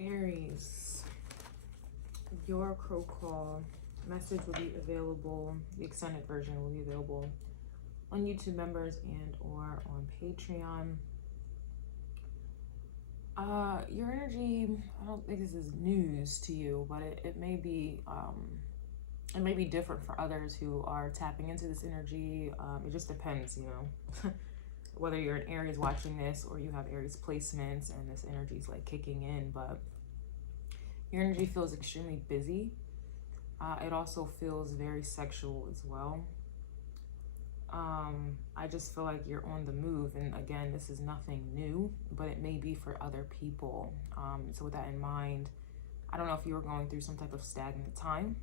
Aries, your crow call message will be available. The extended version will be available on YouTube members and or on Patreon. Your energy, I don't think this is news to you, but it may be different for others who are tapping into this energy. It just depends, you know, whether you're an Aries watching this or you have Aries placements and this energy is like kicking in. But your energy feels extremely busy. It also feels very sexual as well. I just feel like you're on the move, and again, this is nothing new, but it may be for other people. So with that in mind, I don't know if you were going through some type of stagnant time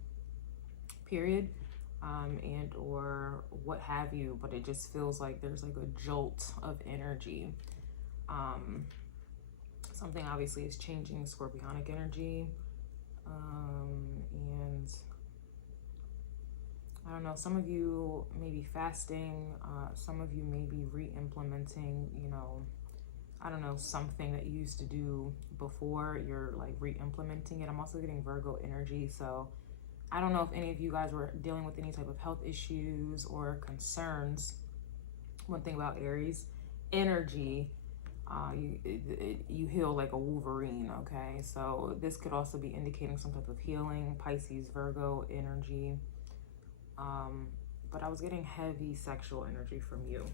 period, and or what have you, but it just feels like there's like a jolt of energy. Something obviously is changing, scorpionic energy, and I don't know, some of you may be fasting, some of you may be re-implementing, you know, I don't know, something that you used to do before, you're like re-implementing it. I'm also getting Virgo energy, so I don't know if any of you guys were dealing with any type of health issues or concerns. One thing about Aries energy, you heal like a Wolverine, okay? So this could also be indicating some type of healing, Pisces, Virgo energy. But I was getting heavy sexual energy from you.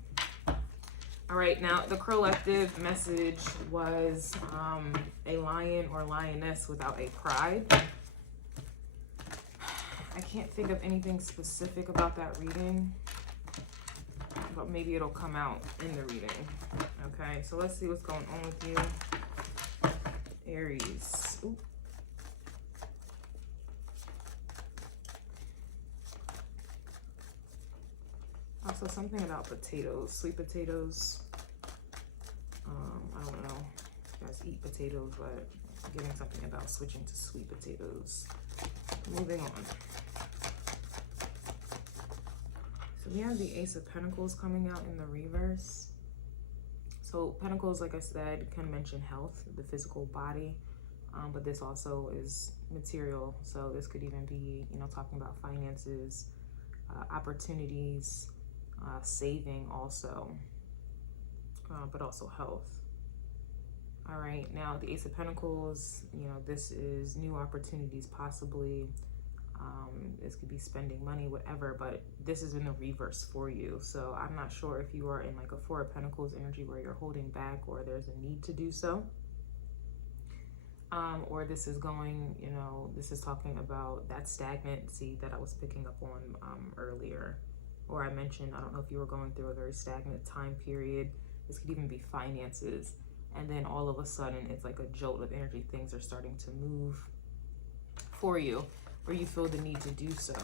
All right, now the collective message was a lion or lioness without a pride. I can't think of anything specific about that reading, but maybe it'll come out in the reading. Okay, so let's see what's going on with you, Aries. Ooh. Also, something about potatoes, sweet potatoes. I don't know if you guys eat potatoes, but I'm getting something about switching to sweet potatoes. Moving on. So we have the Ace of Pentacles coming out in the reverse. So Pentacles, like I said, can mention health, the physical body, but this also is material. So this could even be, you know, talking about finances, opportunities, saving also, but also health. All right, now the Ace of Pentacles, you know, this is new opportunities possibly. This could be spending money, whatever, but this is in the reverse for you. So I'm not sure if you are in like a Four of Pentacles energy where you're holding back or there's a need to do so. Or this is going, you know, this is talking about that stagnancy that I was picking up on earlier. Or I mentioned, I don't know if you were going through a very stagnant time period. This could even be finances. And then all of a sudden, it's like a jolt of energy. Things are starting to move for you, or you feel the need to do so.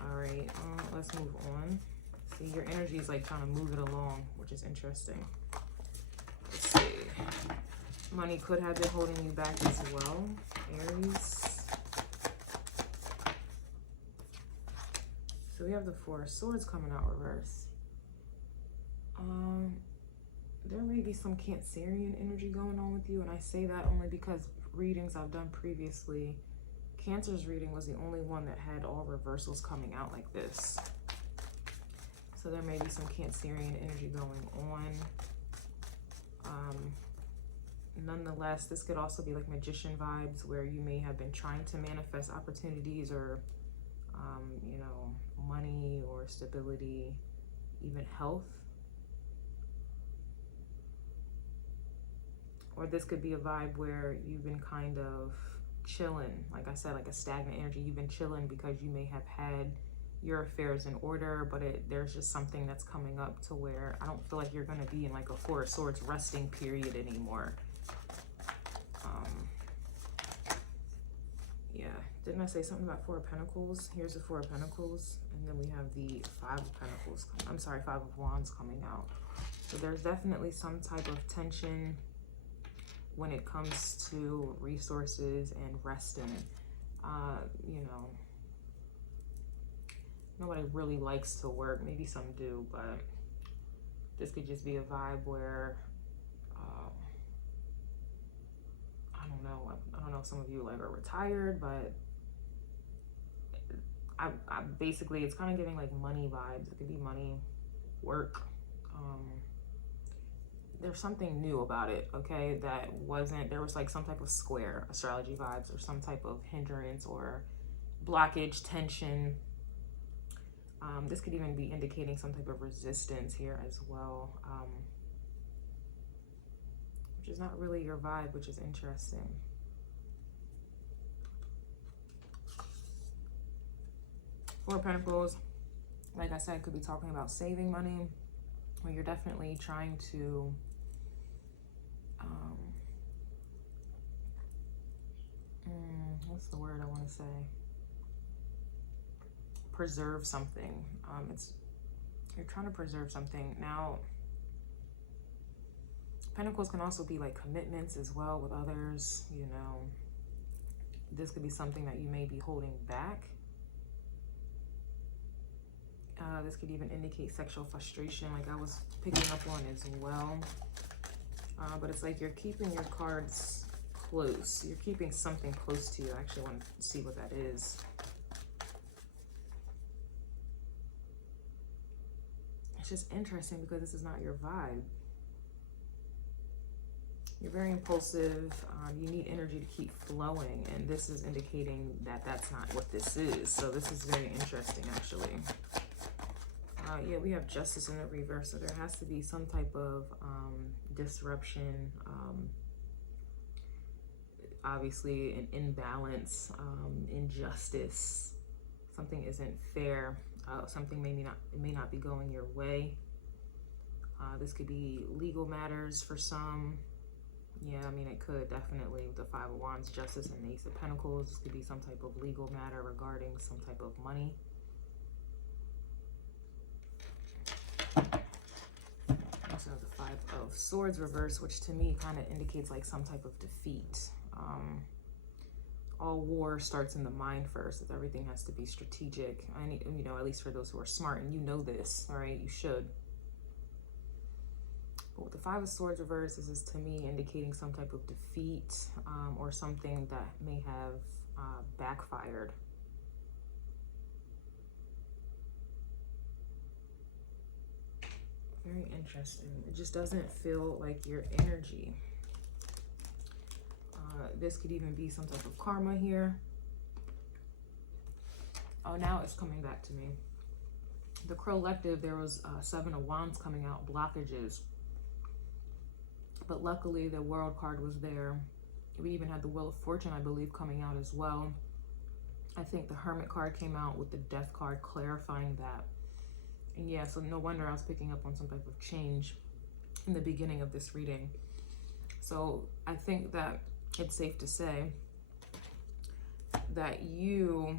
All right, let's move on. See, your energy is like trying to move it along, which is interesting. Let's see. Money could have been holding you back as well, Aries. So we have the Four of Swords coming out reverse. There may be some Cancerian energy going on with you, and I say that only because readings I've done previously, Cancer's reading was the only one that had all reversals coming out like this. So there may be some Cancerian energy going on. Nonetheless, this could also be like magician vibes where you may have been trying to manifest opportunities or, you know, money or stability, even health. Or this could be a vibe where you've been kind of chilling, like I said, like a stagnant energy. You've been chilling because you may have had your affairs in order, but there's just something that's coming up to where I don't feel like you're going to be in like a Four of Swords resting period anymore. Yeah, didn't I say something about Four of Pentacles? Here's the Four of Pentacles, and then we have the Five of Pentacles. I'm sorry, Five of Wands coming out. So there's definitely some type of tension when it comes to resources and resting. You know, nobody really likes to work. Maybe some do, but this could just be a vibe where, I don't I don't know if some of you like are retired, but I basically, it's kind of giving like money vibes. It could be money, work. There's something new about it, okay? That wasn't, there was like some type of square astrology vibes or some type of hindrance or blockage, tension. This could even be indicating some type of resistance here as well, which is not really your vibe, which is interesting. Four of Pentacles, like I said, could be talking about saving money, or you're definitely trying to what's the word I want to say? Preserve something. You're trying to preserve something. Now, Pentacles can also be like commitments as well with others, you know. This could be something that you may be holding back. This could even indicate sexual frustration, like I was picking up on as well. But it's like you're keeping your cards close. You're keeping something close to you. I actually want to see what that is. It's just interesting because this is not your vibe. You're very impulsive. You need energy to keep flowing. And this is indicating that that's not what this is. So this is very interesting, actually. Yeah, we have Justice in the reverse. So there has to be some type of disruption. Obviously, an imbalance, injustice. Something isn't fair. Something may not be going your way. This could be legal matters for some. Yeah, I mean, it could definitely with the Five of Wands, Justice, and Ace of Pentacles. This could be some type of legal matter regarding some type of money. Also have the Five of Swords reverse, which to me kind of indicates like some type of defeat. All war starts in the mind first. If everything has to be strategic, you know, at least for those who are smart, and you know this, all right, you should. But with the Five of Swords reverse, this is to me indicating some type of defeat, or something that may have backfired. Very interesting. It just doesn't feel like your energy. This could even be some type of karma here. Oh, now it's coming back to me. The collective, there was Seven of Wands coming out, blockages. But luckily, the World card was there. We even had the Wheel of Fortune, I believe, coming out as well. I think the Hermit card came out with the Death card clarifying that. And yeah, so no wonder I was picking up on some type of change in the beginning of this reading. So I think that it's safe to say that you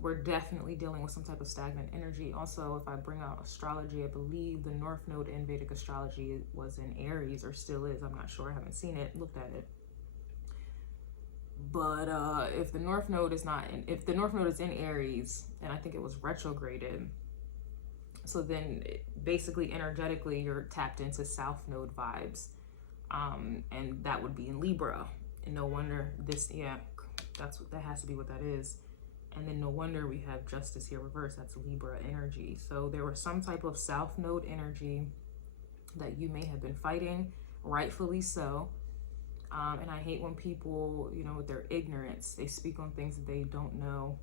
were definitely dealing with some type of stagnant energy. Also, if I bring out astrology, I believe the North Node in Vedic astrology was in Aries, or still is. I'm not sure. I haven't seen it, looked at it. But if the North Node is not in, if the North Node is in Aries, and I think it was retrograded, so then basically energetically you're tapped into South Node vibes, and that would be in Libra. And no wonder this, yeah, that has to be what that is. And then no wonder we have Justice here reversed. That's Libra energy. So there was some type of South Node energy that you may have been fighting, rightfully so. And I hate when people, you know, with their ignorance, they speak on things that they don't know.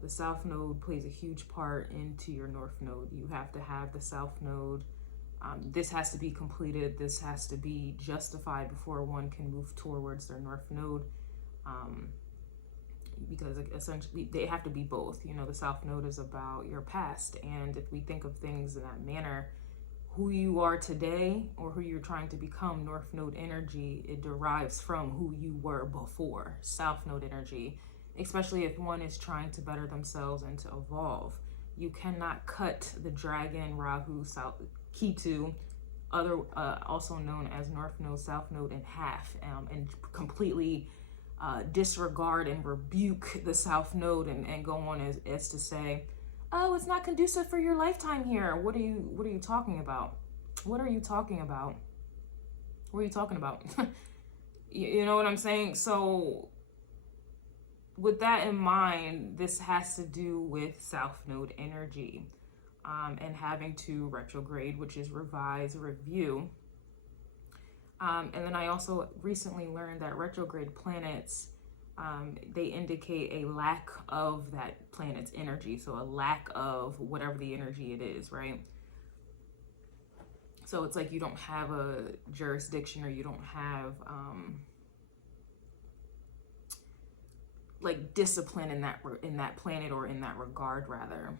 The South Node plays a huge part into your North Node. You have to have the South Node. This has to be completed. This has to be justified before one can move towards their North Node. Because essentially they have to be both. You know, the South Node is about your past. And if we think of things in that manner, who you are today or who you're trying to become, North Node energy, it derives from who you were before, South Node energy, especially if one is trying to better themselves and to evolve. You cannot cut the dragon, Rahu, Ketu, also known as North Node, South Node, in half, and completely disregard and rebuke the South Node and go on as to say, oh, it's not conducive for your lifetime here. What are you talking about? What are you talking about? What are you talking about? You know what I'm saying? So with that in mind, this has to do with South Node energy, and having to retrograde, which is revise, review. And then I also recently learned that retrograde planets, they indicate a lack of that planet's energy. So a lack of whatever the energy it is, right? So it's like you don't have a jurisdiction, or you don't have like discipline in that planet, or in that regard rather.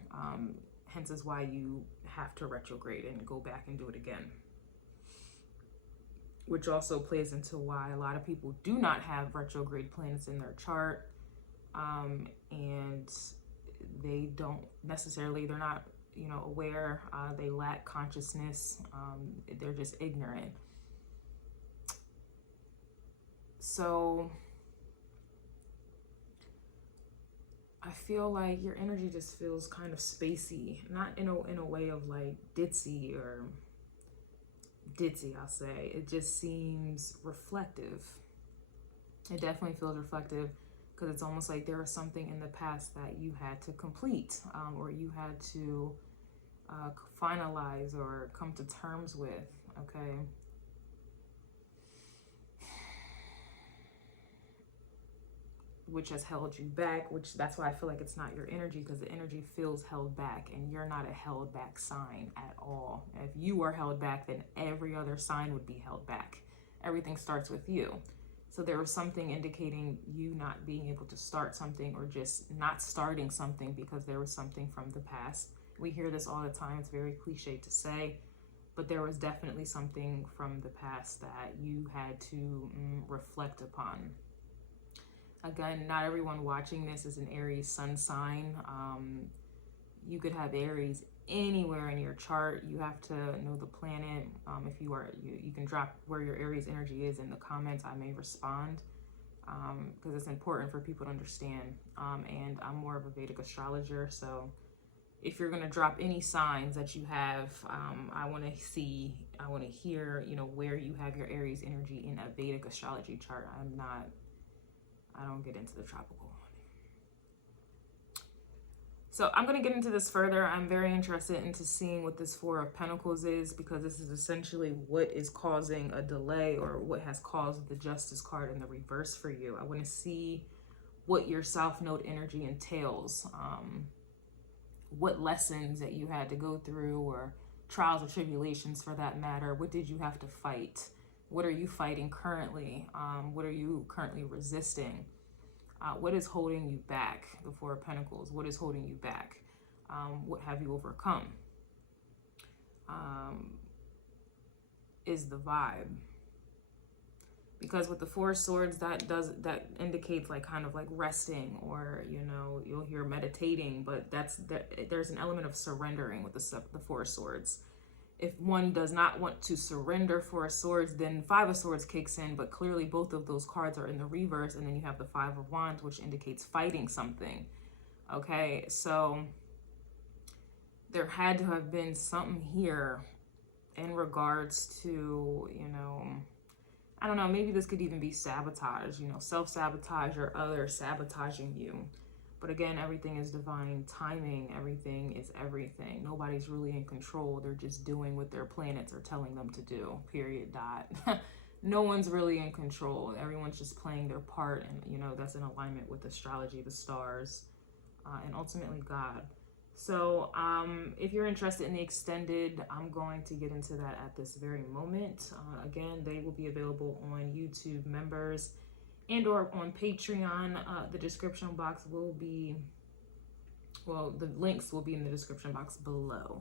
Hence is why you have to retrograde and go back and do it again. Which also plays into why a lot of people do not have retrograde planets in their chart. And they don't necessarily, they're not, you know, aware, they lack consciousness, they're just ignorant. So I feel like your energy just feels kind of spacey, not in a way of like ditzy, I'll say. It just seems reflective. It definitely feels reflective, because it's almost like there was something in the past that you had to complete, or you had to finalize or come to terms with, okay? Which has held you back, which that's why I feel like it's not your energy, because the energy feels held back, and you're not a held back sign at all. If you are held back, then every other sign would be held back. Everything starts with you. So there was something indicating you not being able to start something, or just not starting something because there was something from the past. We hear this all the time. It's very cliche to say, but there was definitely something from the past that you had to reflect upon. Again, not everyone watching this is an Aries sun sign. You could have Aries anywhere in your chart. You have to know the planet. If you are, you can drop where your Aries energy is in the comments. I may respond, because it's important for people to understand. And I'm more of a Vedic astrologer, so if you're gonna drop any signs that you have, I want to hear, you know, where you have your Aries energy in a Vedic astrology chart. I don't get into the tropical. So I'm going to get into this further. I'm very interested into seeing what this Four of Pentacles is, because this is essentially what is causing a delay, or what has caused the Justice card in the reverse for you. I want to see what your South Node energy entails, what lessons that you had to go through, or trials or tribulations for that matter. What did you have to fight? What are you fighting currently? What are you currently resisting? What is holding you back? The Four of Pentacles. What is holding you back? What have you overcome? Is the vibe. Because with the Four of Swords, that indicates like kind of like resting, or, you know, you'll hear meditating, but there's an element of surrendering with the Four of Swords. If one does not want to surrender Four of Swords, then Five of Swords kicks in, but clearly both of those cards are in the reverse, and then you have the Five of Wands, which indicates fighting something. Okay, so there had to have been something here in regards to, you know, I don't know, maybe this could even be sabotage, you know, self-sabotage, or others sabotaging you. But again, everything is divine timing. Everything is everything. Nobody's really in control. They're just doing what their planets are telling them to do, period, dot. No one's really in control. Everyone's just playing their part. And, you know, that's in alignment with astrology, the stars, and ultimately God. So if you're interested in the extended, I'm going to get into that at this very moment. Again, they will be available on YouTube members and or on Patreon. The description box will be, well, the links will be in the description box below.